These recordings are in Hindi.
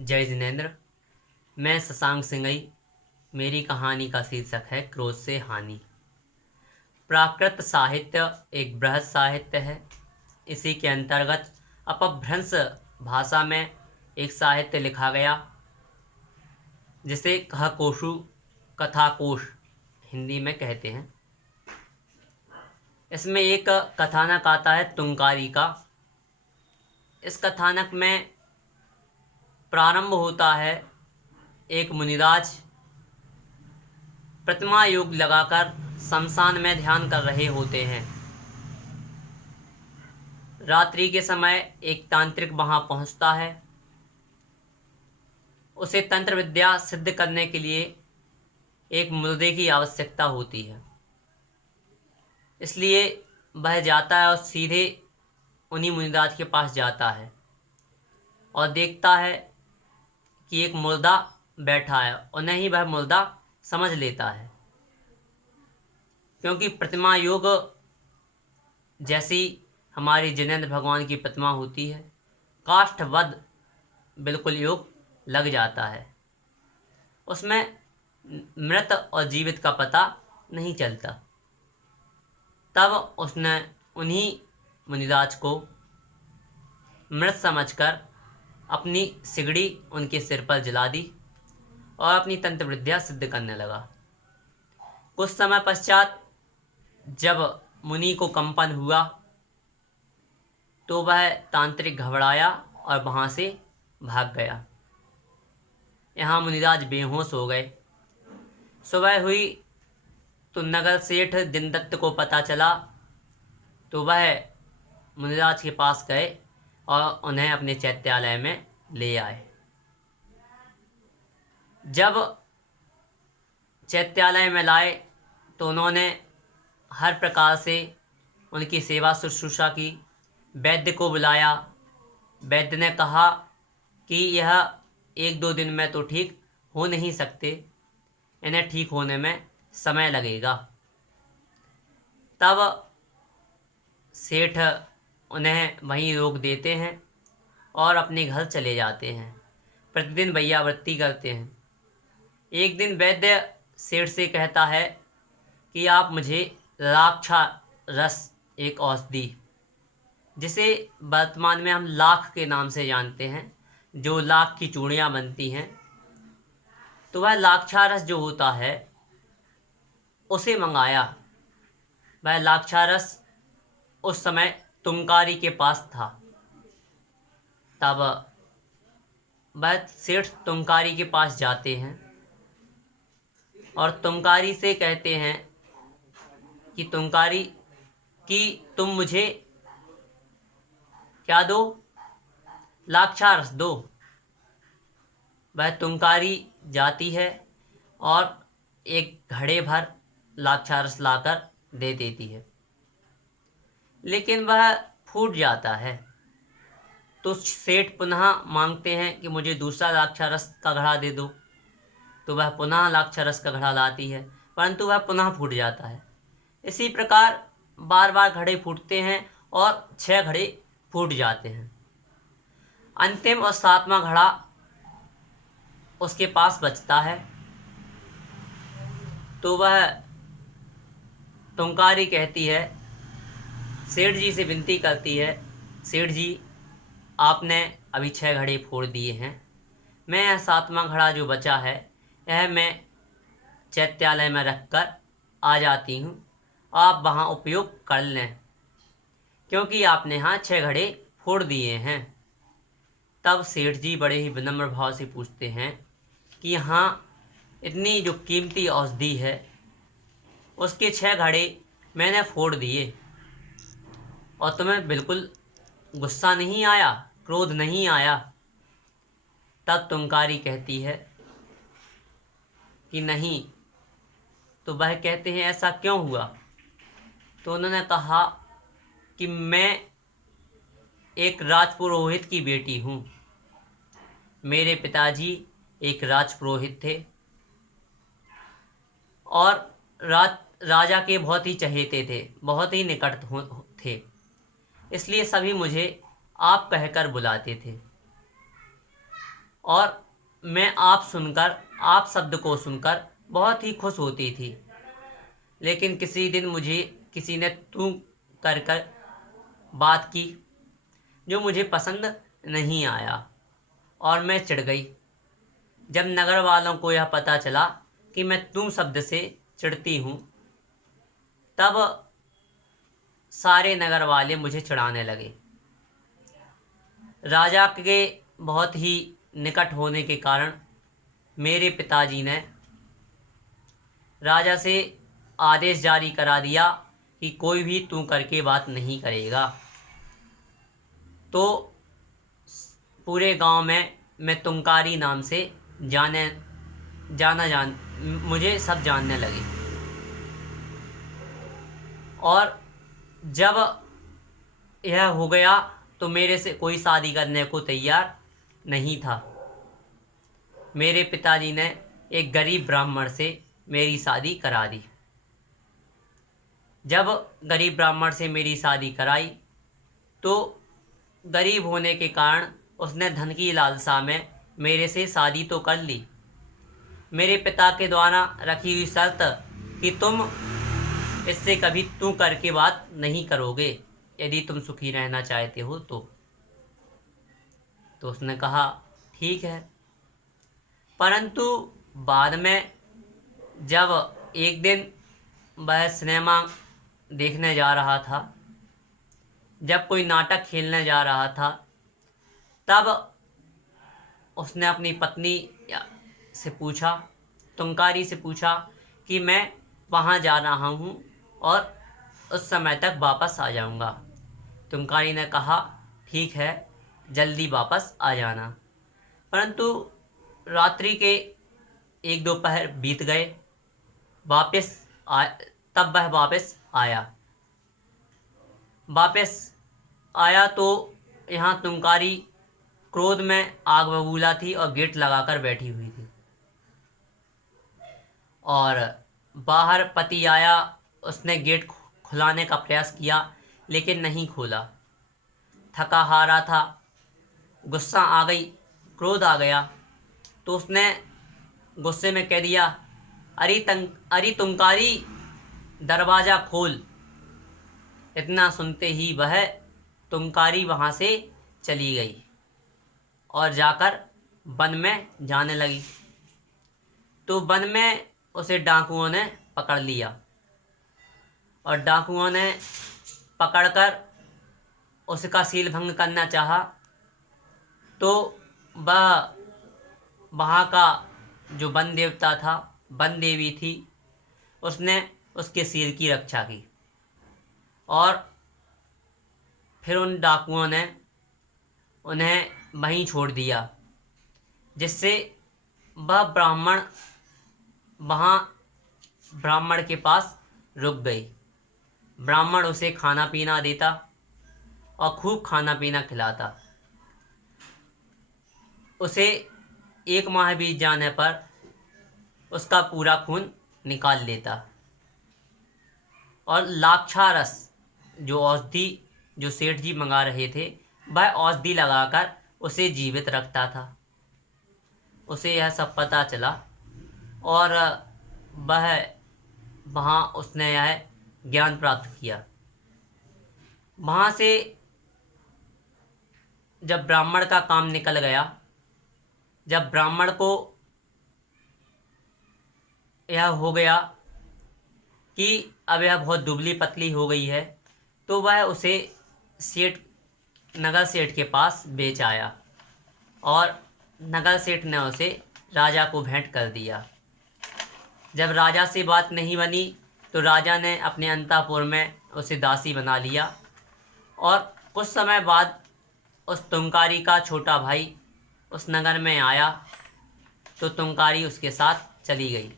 जय जिनेन्द्र। मैं शशांक सिंगई। मेरी कहानी का शीर्षक है क्रोध से हानि। प्राकृत साहित्य एक बृहद साहित्य है। इसी के अंतर्गत अपभ्रंश भाषा में एक साहित्य लिखा गया जिसे कहकोशु कथाकोश हिंदी में कहते हैं। इसमें एक कथानक आता है तुंकारी का। इस कथानक में प्रारंभ होता है एक मुनिराज प्रतिमा योग लगाकर शमशान में ध्यान कर रहे होते हैं। रात्रि के समय एक तांत्रिक वहां पहुंचता है। उसे तंत्र विद्या सिद्ध करने के लिए एक मुर्दे की आवश्यकता होती है, इसलिए वह जाता है और सीधे उन्हीं मुनिराज के पास जाता है और देखता है कि एक मुर्दा बैठा है। उन्हें ही वह मुर्दा समझ लेता है, क्योंकि प्रतिमा योग जैसी हमारी जिनेंद्र भगवान की प्रतिमा होती है, काष्ठवध बिल्कुल योग लग जाता है। उसमें मृत और जीवित का पता नहीं चलता। तब उसने उन्हीं मुनिराज को मृत समझकर अपनी सिगड़ी उनके सिर पर जला दी और अपनी तंत्र विद्या सिद्ध करने लगा। कुछ समय पश्चात जब मुनि को कंपन हुआ तो वह तांत्रिक घबराया और वहां से भाग गया। यहाँ मुनिराज बेहोश हो गए। सुबह हुई तो नगर सेठ दिनदत्त को पता चला, तो वह मुनिराज के पास गए और उन्हें अपने चैत्यालय में ले आए। जब चैत्यालय में लाए तो उन्होंने हर प्रकार से उनकी सेवा शुश्रूषा की। वैद्य को बुलाया। वैद्य ने कहा कि यह 1-2 दिन में तो ठीक हो नहीं सकते, इन्हें ठीक होने में समय लगेगा। तब सेठ उन्हें वहीं रोक देते हैं और अपने घर चले जाते हैं। प्रतिदिन वैयावृत्ति करते हैं। एक दिन वैद्य सेठ से कहता है कि आप मुझे राक्षा रस, एक औषधि जिसे वर्तमान में हम लाख के नाम से जानते हैं, जो लाख की चूड़ियाँ बनती हैं, तो वह लाक्षारस जो होता है उसे मंगाया। वह लाक्षारस उस समय तुंकारी के पास था। तब वह सेठ तुंकारी के पास जाते हैं और तुंकारी से कहते हैं कि तुंकारी कि तुम मुझे क्या दो, लाक्षारस दो। वह तुंकारी जाती है और एक घड़े भर लाक्षारस लाकर दे देती है, लेकिन वह फूट जाता है। तो सेठ पुनः मांगते हैं कि मुझे दूसरा लाक्षारस का घड़ा दे दो। तो वह पुनः लाक्षारस का घड़ा लाती है, परंतु वह पुनः फूट जाता है। इसी प्रकार बार बार घड़े फूटते हैं और 6 घड़े फूट जाते हैं। अंतिम और 7वां घड़ा उसके पास बचता है। तो वह तुंकारी कहती है, सेठ जी से विनती करती है, सेठ जी आपने अभी 6 घड़े फोड़ दिए हैं, मैं यह 7वां घड़ा जो बचा है यह मैं चैत्यालय में रखकर आ जाती हूँ, आप वहाँ उपयोग कर लें, क्योंकि आपने यहाँ 6 घड़े फोड़ दिए हैं। तब सेठ जी बड़े ही विनम्र भाव से पूछते हैं कि यहाँ इतनी जो कीमती औषधि है उसके 6 घड़े मैंने फोड़ दिए और तुम्हें बिल्कुल गुस्सा नहीं आया, क्रोध नहीं आया? तब तुंकारी कहती है कि नहीं। तो वह कहते हैं ऐसा क्यों हुआ? तो उन्होंने कहा कि मैं एक राजपुरोहित की बेटी हूँ। मेरे पिताजी एक राजपुरोहित थे और राजा के बहुत ही चहेते थे, बहुत ही निकट थे, इसलिए सभी मुझे आप कहकर बुलाते थे। और मैं आप शब्द को सुनकर बहुत ही खुश होती थी। लेकिन किसी दिन मुझे किसी ने तू कर कर बात की जो मुझे पसंद नहीं आया और मैं चिढ़ गई। जब नगर वालों को यह पता चला कि मैं तुम शब्द से चिढ़ती हूँ, तब सारे नगर वाले मुझे चिढ़ाने लगे। राजा के बहुत ही निकट होने के कारण मेरे पिताजी ने राजा से आदेश जारी करा दिया कि कोई भी तू करके बात नहीं करेगा। तो पूरे गांव में मैं तुंकारी नाम से मुझे सब जानने लगे। और जब यह हो गया तो मेरे से कोई शादी करने को तैयार नहीं था। मेरे पिताजी ने एक गरीब ब्राह्मण से मेरी शादी करा दी। जब गरीब ब्राह्मण से मेरी शादी कराई तो गरीब होने के कारण उसने धन की लालसा में मेरे से शादी तो कर ली। मेरे पिता के द्वारा रखी हुई शर्त कि तुम इससे कभी तू करके बात नहीं करोगे यदि तुम सुखी रहना चाहते हो तो उसने कहा ठीक है। परंतु बाद में जब एक दिन वह सिनेमा देखने जा रहा था, जब कोई नाटक खेलने जा रहा था, तब उसने अपनी पत्नी से पूछा, तुंकारी से पूछा कि मैं वहाँ जा रहा हूँ और उस समय तक वापस आ जाऊँगा। तुंकारी ने कहा ठीक है, जल्दी वापस आ जाना। परंतु रात्रि के 1-2 पहर बीत गए। तब वह वापस आया तो यहाँ तुंकारी क्रोध में आग बबूला थी और गेट लगाकर बैठी हुई थी। और बाहर पति आया, उसने गेट खुलाने का प्रयास किया लेकिन नहीं खोला। थका हारा था, गुस्सा आ गई, क्रोध आ गया तो उसने गुस्से में कह दिया, अरे तुंकारी दरवाज़ा खोल। इतना सुनते ही वह तुंकारी वहाँ से चली गई और जाकर वन में जाने लगी। तो वन में उसे डाकुओं ने पकड़ लिया और डाकुओं ने पकड़कर उसका सील भंग करना चाहा तो वह वहाँ का जो वन देवता था, वन देवी थी, उसने उसके सिर की रक्षा की और फिर उन डाकुओं ने उन्हें वहीं छोड़ दिया, जिससे वह ब्राह्मण के पास रुक गई। ब्राह्मण उसे खाना पीना देता और खूब खाना पीना खिलाता। उसे 1 माह बीत जाने पर उसका पूरा खून निकाल लेता और लाक्षारस जो औषधि जो सेठ जी मंगा रहे थे, वह औषधि लगाकर उसे जीवित रखता था। उसे यह सब पता चला और वहाँ उसने यह ज्ञान प्राप्त किया। वहाँ से जब ब्राह्मण का काम निकल गया, जब ब्राह्मण को यह हो गया कि अब यह बहुत दुबली पतली हो गई है, तो वह उसे नगर सेठ के पास बेच आया और नगर सेठ ने उसे राजा को भेंट कर दिया। जब राजा से बात नहीं बनी तो राजा ने अपने अंतःपुर में उसे दासी बना लिया और कुछ समय बाद उस तुंकारी का छोटा भाई उस नगर में आया तो तुंकारी उसके साथ चली गई।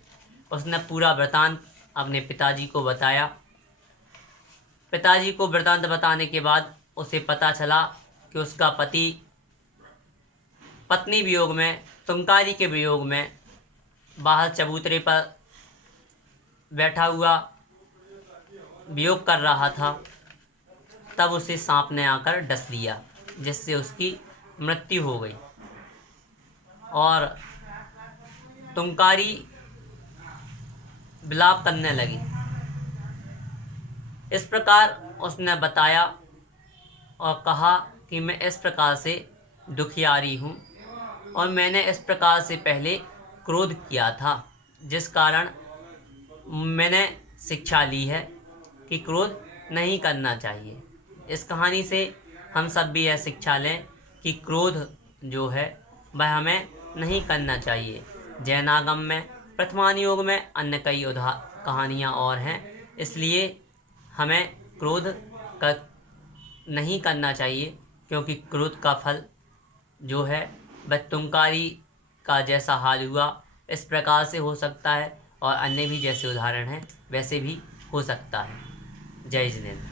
उसने पूरा वृतांत अपने पिताजी को बताया। पिताजी को वृतांत बताने के बाद उसे पता चला कि उसका पत्नी वियोग में, तुंकारी के वियोग में बाहर चबूतरे पर बैठा हुआ वियोग कर रहा था। तब उसे सांप ने आकर डस लिया, जिससे उसकी मृत्यु हो गई। और तुंकारी विलाप करने लगी। इस प्रकार उसने बताया और कहा कि मैं इस प्रकार से दुखियारी हूँ और मैंने इस प्रकार से पहले क्रोध किया था, जिस कारण मैंने शिक्षा ली है कि क्रोध नहीं करना चाहिए। इस कहानी से हम सब भी यह शिक्षा लें कि क्रोध जो है वह हमें नहीं करना चाहिए। जैनागम में, प्रथमान योग में अन्य कई कहानियाँ और हैं, इसलिए हमें क्रोध का नहीं करना चाहिए, क्योंकि क्रोध का फल जो है वह तुंकारी का जैसा हाल हुआ इस प्रकार से हो सकता है और अन्य भी जैसे उदाहरण हैं वैसे भी हो सकता है। जय जिनेंद्र।